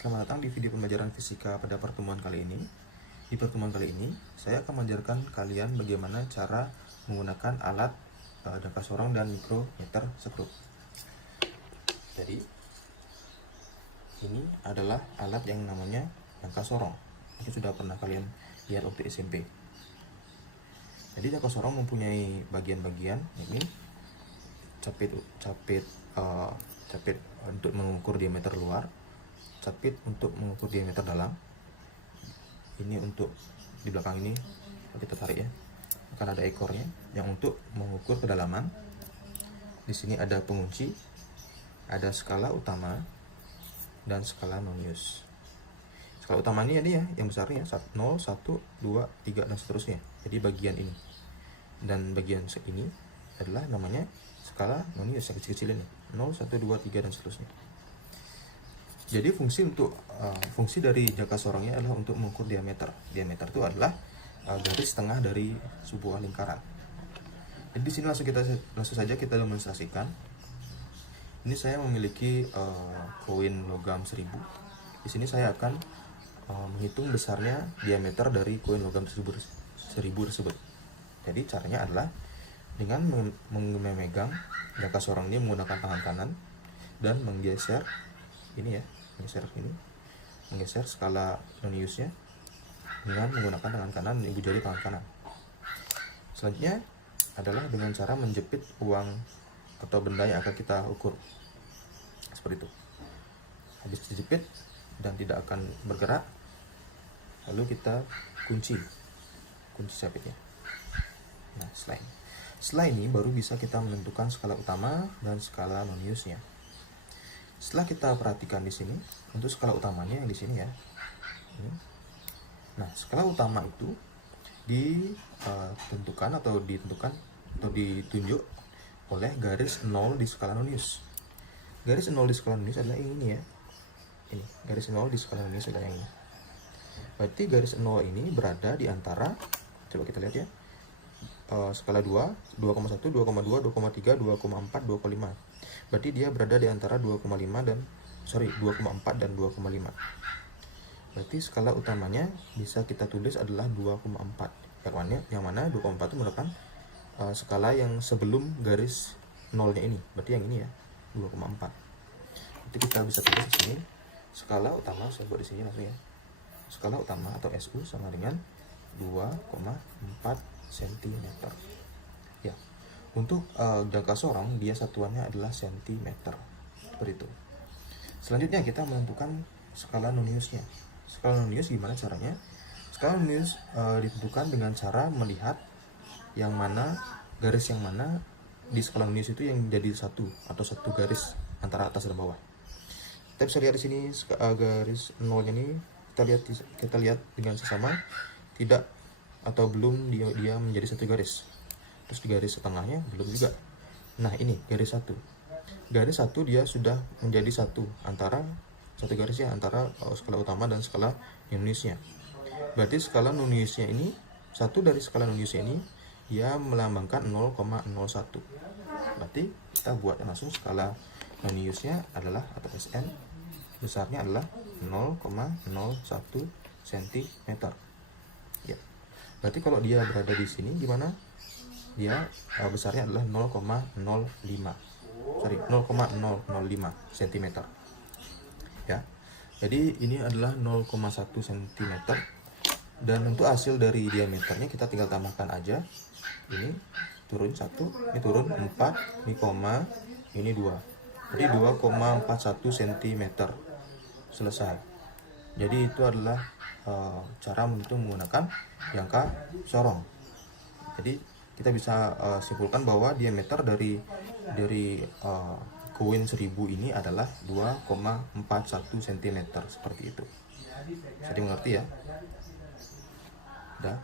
Selamat datang di video pembelajaran fisika pada pertemuan kali ini. Di pertemuan kali ini, saya akan mengajarkan kalian bagaimana cara menggunakan alat jangka sorong dan mikrometer sekrup. Jadi, ini adalah alat yang namanya jangka sorong. Ini sudah pernah kalian lihat waktu SMP. Jadi, jangka sorong mempunyai bagian-bagian ini capit untuk mengukur diameter luar, capit untuk mengukur diameter dalam. Ini untuk di belakang ini kita tarik ya, akan ada ekornya yang untuk mengukur kedalaman. Di sini ada pengunci, ada skala utama dan skala nonius. Skala utamanya ini ya, yang besarnya 0, 1, 2, 3 dan seterusnya. Jadi bagian ini dan bagian ini adalah namanya skala nonius yang kecil-kecil ini, 0, 1, 2, 3 dan seterusnya. Jadi fungsi dari jangka sorongnya adalah untuk mengukur diameter. Diameter itu adalah garis tengah dari sebuah lingkaran. Jadi di sini langsung saja kita demonstrasikan. Ini saya memiliki koin logam 1000. Di sini saya akan menghitung besarnya diameter dari koin logam 1000 tersebut. Jadi caranya adalah dengan memegang jangka sorong ini menggunakan tangan kanan dan menggeser ini ya, menggeser skala noniusnya dengan menggunakan tangan kanan dan ibu jari tangan kanan. Selanjutnya adalah dengan cara menjepit uang atau benda yang akan kita ukur seperti itu. Habis dijepit dan tidak akan bergerak, lalu kita kunci capitnya. Nah, setelah ini baru bisa kita menentukan skala utama dan skala noniusnya. Setelah kita perhatikan di sini, untuk skala utamanya yang di sini ya. Nah, skala utama itu ditentukan atau ditunjuk oleh garis 0 di skala nonius. Garis 0 di skala nonius adalah ini ya. Ini, garis 0 di skala nonius adalah yang ini. Berarti garis 0 ini berada di antara, coba kita lihat ya. Skala 2, 2,1, 2,2, 2,3, 2,4, 2,5. Berarti dia berada di antara 2,4 dan 2,5. Berarti skala utamanya bisa kita tulis adalah 2,4. Yang mana 2,4 itu merupakan skala yang sebelum garis nolnya ini. Berarti yang ini ya, 2,4. Itu kita bisa tulis di sini. Skala utama saya buat di sini langsung ya. Skala utama atau SU sama dengan 2,4 cm. Ya. Untuk jangka sorong dia satuannya adalah cm. Seperti itu. Selanjutnya kita menentukan skala noniusnya. Skala nonius gimana caranya? Skala nonius ditentukan dengan cara melihat yang mana garis yang mana di skala nonius itu yang jadi satu atau satu garis antara atas dan bawah. Kita bisa lihat di sini garis nolnya ini kita lihat dengan sesama tidak atau belum dia menjadi satu garis. Terus di garis setengahnya belum juga. Nah, ini garis 1. Garis 1 dia sudah menjadi satu antara satu garisnya antara skala utama dan skala noniusnya. Berarti skala noniusnya ini, satu dari skala noniusnya ini dia melambangkan 0,01. Berarti kita buat langsung skala noniusnya adalah atau SN besarnya adalah 0,01 cm. Ya. Berarti kalau dia berada di sini gimana? Dia besarnya adalah 0,05 cm. Ya. Jadi ini adalah 0,1 cm. Dan untuk hasil dari diameternya kita tinggal tambahkan aja. Ini turun 1, ini turun 4, ini 2. Jadi 2,41 cm. Selesai. Jadi itu adalah cara menggunakan jangka sorong. Jadi kita bisa simpulkan bahwa diameter dari koin 1000 ini adalah 2,41 cm seperti itu. Bisa dimengerti ya? Udah.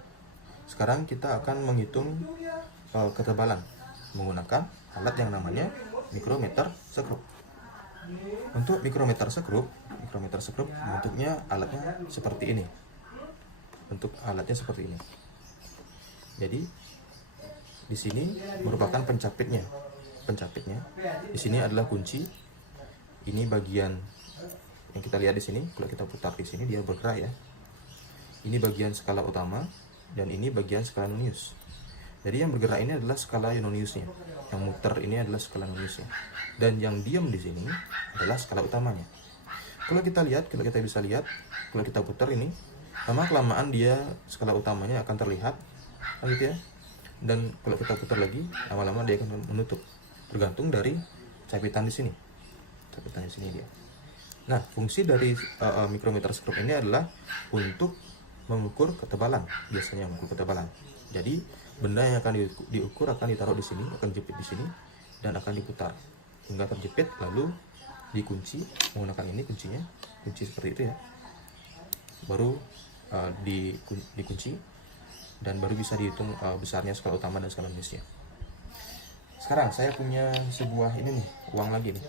Sekarang kita akan menghitung ketebalan menggunakan alat yang namanya mikrometer sekrup. Untuk mikrometer sekrup bentuknya alatnya seperti ini. Bentuk alatnya seperti ini. Jadi di sini merupakan pencapitnya. Di sini adalah kunci. Ini bagian Yang kita lihat di sini, kalau kita putar di sini dia bergerak ya. Ini bagian skala utama dan ini bagian skala nonius. Jadi yang bergerak ini adalah skala noniusnya, yang muter ini adalah skala noniusnya, dan yang diam di sini adalah skala utamanya. Kalau kita lihat, kalau kita bisa lihat, kalau kita putar ini, lama kelamaan dia skala utamanya akan terlihat, gitu ya. Dan kalau kita putar lagi, lama-lama dia akan menutup, tergantung dari capitan di sini. Capitan di sini dia. Nah, fungsi dari mikrometer skrup ini adalah untuk mengukur ketebalan, biasanya mengukur ketebalan. Jadi benda yang akan diukur akan ditaruh di sini, akan dijepit di sini, dan akan diputar hingga terjepit, lalu dikunci menggunakan ini kuncinya, kunci seperti itu ya. Baru dikunci dan baru bisa dihitung besarnya skala utama dan skala noniusnya. Sekarang saya punya sebuah ini nih, uang lagi nih,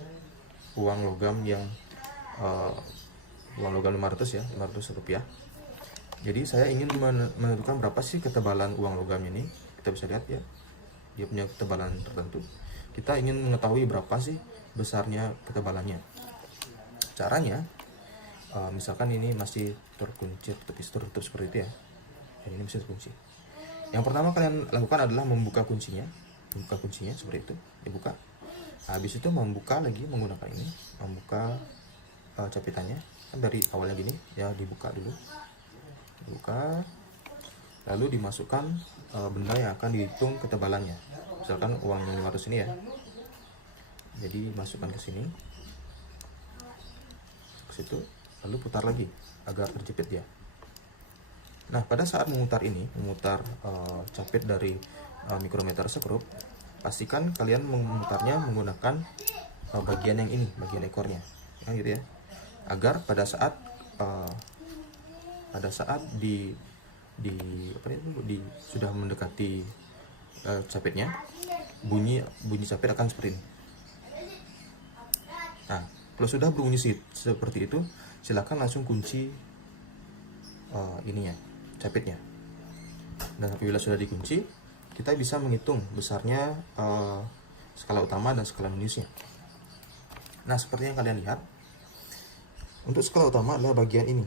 uang logam yang uang logam 500 ya, 500 rupiah. Jadi saya ingin menentukan berapa sih ketebalan uang logamnya ini. Kita bisa lihat ya, dia punya ketebalan tertentu. Kita ingin mengetahui berapa sih besarnya ketebalannya. Caranya, misalkan ini masih terkunci, tertutup seperti itu ya, dan ini masih terkunci. Yang pertama kalian lakukan adalah membuka kuncinya seperti itu, dibuka. Habis itu membuka lagi menggunakan ini, membuka capitannya dari awalnya gini ya, dibuka dulu, dibuka, lalu dimasukkan benda yang akan dihitung ketebalannya. Misalkan uang yang 500 ini ya, jadi masukkan ke sini, ke situ, lalu putar lagi agar terjepit dia. Nah, pada saat memutar ini, memutar capit dari mikrometer skrup, pastikan kalian memutarnya menggunakan bagian yang ini, bagian ekornya, ya, gitu ya, agar pada saat sudah mendekati capitnya, bunyi capit akan seperti ini. Nah, kalau sudah berbunyi seperti itu, silakan langsung kunci ininya, capitnya. Dan apabila sudah dikunci, kita bisa menghitung besarnya skala utama dan skala noniusnya. Nah, seperti yang kalian lihat, untuk skala utama adalah bagian ini.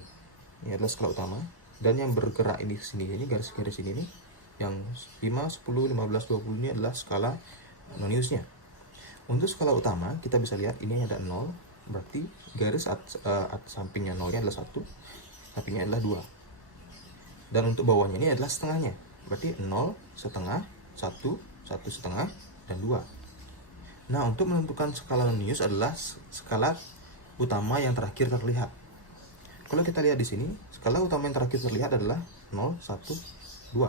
Ini adalah skala utama, dan yang bergerak ini sini, ini garis-garis ini nih, yang 5, 10, 15, 20 ini adalah skala noniusnya. Untuk skala utama kita bisa lihat ini ada 0, berarti garis sampingnya 0-nya adalah 1, sampingnya adalah 2. Dan untuk bawahnya ini adalah setengahnya, berarti 0, setengah, 1, 1 setengah, dan 2. Nah, untuk menentukan skala nonius adalah skala utama yang terakhir terlihat. Kalau kita lihat di sini, skala utama yang terakhir terlihat adalah 0, 1, 2.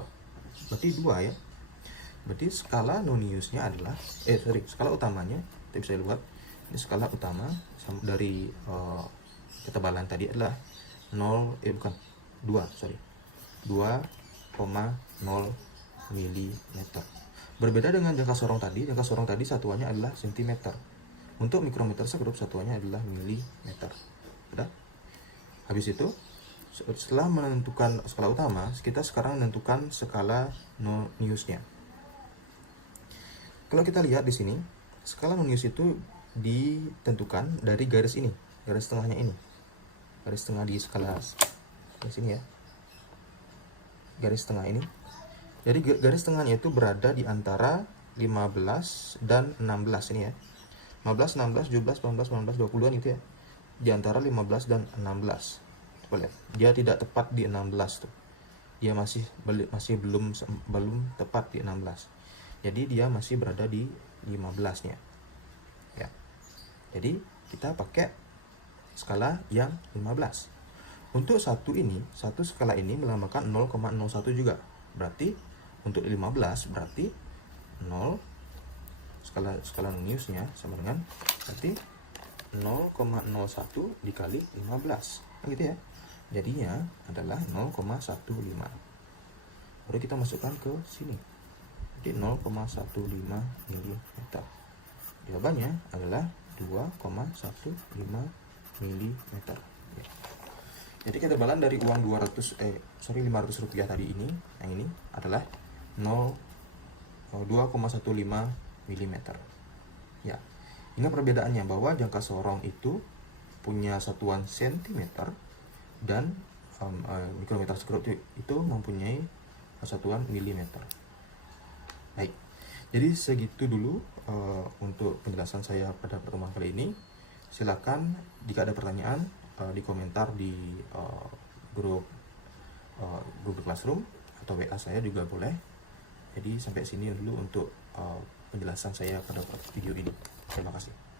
Berarti 2 ya. Berarti skala noniusnya adalah skala utamanya, kita bisa lihat ini skala utama dari ketebalan tadi adalah 2,0 mm. Berbeda dengan jangka sorong tadi satuannya adalah cm. Untuk mikrometer skrup satuannya adalah milimeter. Udah? Habis itu, setelah menentukan skala utama, kita sekarang menentukan skala noniusnya. Kalau kita lihat di sini, skala nonius itu ditentukan dari garis ini, garis tengahnya ini, garis tengah di skala di sini ya, garis tengah ini. Jadi garis tengahnya itu berada di antara 15 dan 16 ini ya, 15, 16, 17, 18, 19, 20-an itu ya, di antara 15 dan 16. Coba lihat, dia tidak tepat di 16 tuh, dia masih belum tepat di 16. Jadi dia masih berada di 15-nya. Ya. Jadi kita pakai skala yang 15. Untuk satu skala ini melambangkan 0,01 juga. Berarti untuk 15 berarti 0 skala noniusnya sama dengan berarti 0,01 dikali 15. Nah, gitu ya. Jadinya adalah 0,15. Baru kita masukkan ke sini. Jadi 0,15 mm. Jawabannya adalah 2,15 mm. Ya. Jadi ketebalan dari uang 500 rupiah tadi ini, yang ini adalah 2,15 mm. Ya. Ini perbedaannya, bahwa jangka sorong itu punya satuan sentimeter, dan mikrometer square itu mempunyai satuan milimeter. Baik, jadi segitu dulu untuk penjelasan saya pada pertemuan kali ini. Silakan jika ada pertanyaan di komentar di grup Google Classroom atau WA saya juga boleh. Jadi sampai sini dulu untuk penjelasan saya pada video ini. Terima kasih.